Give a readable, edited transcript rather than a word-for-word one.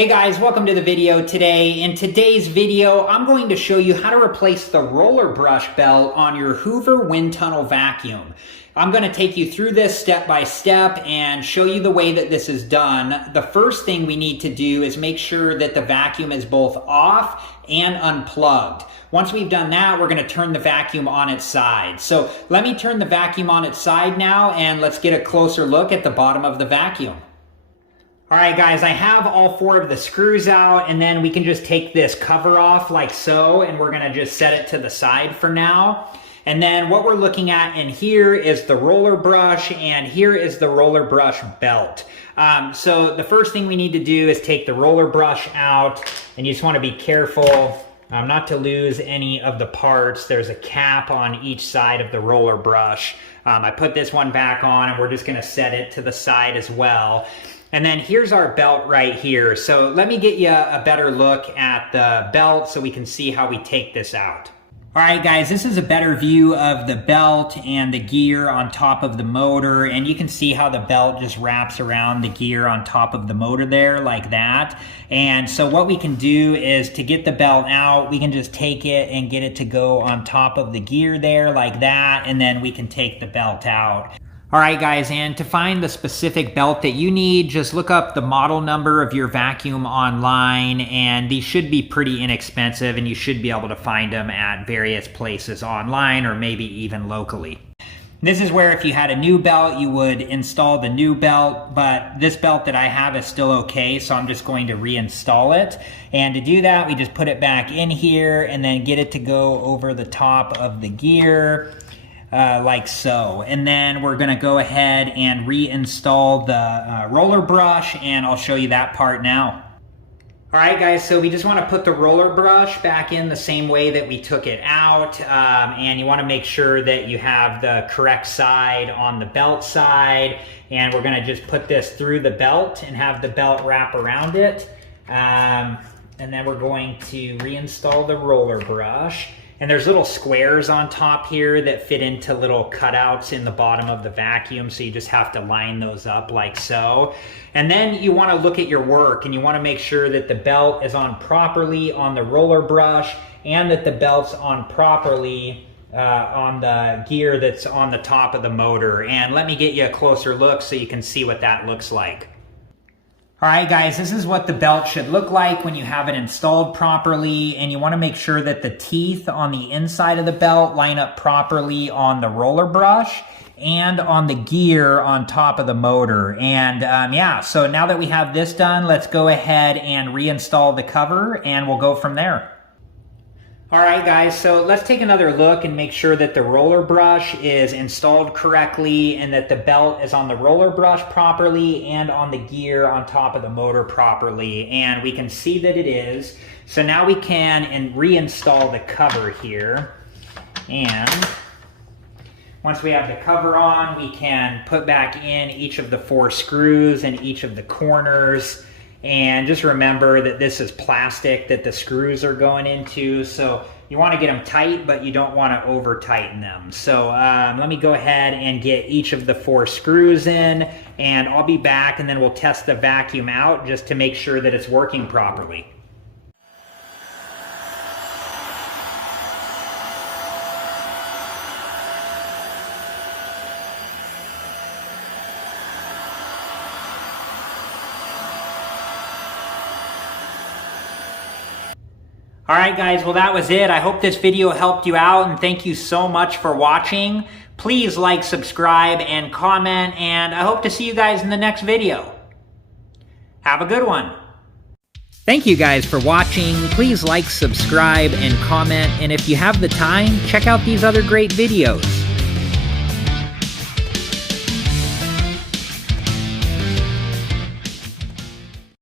Hey guys, welcome to the video today. In today's video, I'm going to show you how to replace the roller brush belt on your Hoover Windtunnel vacuum. I'm going to take you through this step by step and show you the way that this is done. The first thing we need to do is make sure that the vacuum is both off and unplugged. Once we've done that, we're going to turn the vacuum on its side. So let me turn the vacuum on its side now, and let's get a closer look at the bottom of the vacuum. All right, guys, I have all four of the screws out, and then we can just take this cover off like so, and we're gonna just set it to the side for now. And then what we're looking at in here is the roller brush, and here is the roller brush belt. So the first thing we need to do is take the roller brush out, and you just wanna be careful not to lose any of the parts. There's a cap on each side of the roller brush. I put this one back on, and we're just gonna set it to the side as well. And then here's our belt right here. So let me get you a better look at the belt so we can see how we take this out. All right, guys, this is a better view of the belt and the gear on top of the motor, and you can see how the belt just wraps around the gear on top of the motor there like that. And so what we can do is to get the belt out, we can just take it and get it to go on top of the gear there like that, and then we can take the belt out. All right, guys, and to find the specific belt that you need, just look up the model number of your vacuum online, and these should be pretty inexpensive, and you should be able to find them at various places online or maybe even locally. This is where if you had a new belt, you would install the new belt, but this belt that I have is still okay, so I'm just going to reinstall it. And to do that, we just put it back in here and then get it to go over the top of the gear. Like so. And then we're going to go ahead and reinstall the roller brush, and I'll show you that part now. All right, guys, so we just want to put the roller brush back in the same way that we took it out, and you want to make sure that you have the correct side on the belt side, and we're going to just put this through the belt and have the belt wrap around it, and then we're going to reinstall the roller brush. And there's little squares on top here that fit into little cutouts in the bottom of the vacuum, so you just have to line those up like so. And then you want to look at your work, and you want to make sure that the belt is on properly on the roller brush, and that the belt's on properly on the gear that's on the top of the motor. And let me get you a closer look so you can see what that looks like. All right, guys, this is what the belt should look like when you have it installed properly, and you want to make sure that the teeth on the inside of the belt line up properly on the roller brush and on the gear on top of the motor. And yeah, so now that we have this done, let's go ahead and reinstall the cover, and we'll go from there. All right, guys, so let's take another look and make sure that the roller brush is installed correctly and that the belt is on the roller brush properly and on the gear on top of the motor properly. And we can see that it is. So now we can reinstall the cover here. And once we have the cover on, we can put back in each of the four screws and each of the corners. And just remember that this is plastic that the screws are going into, so you want to get them tight, but you don't want to over tighten them. So let me go ahead and get each of the four screws in, and I'll be back, and then we'll test the vacuum out just to make sure that it's working properly. All right, guys, well, that was it. I hope this video helped you out, and thank you so much for watching. Please like, subscribe, and comment, and I hope to see you guys in the next video. Have a good one. Thank you guys for watching. Please like, subscribe, and comment, and if you have the time, check out these other great videos.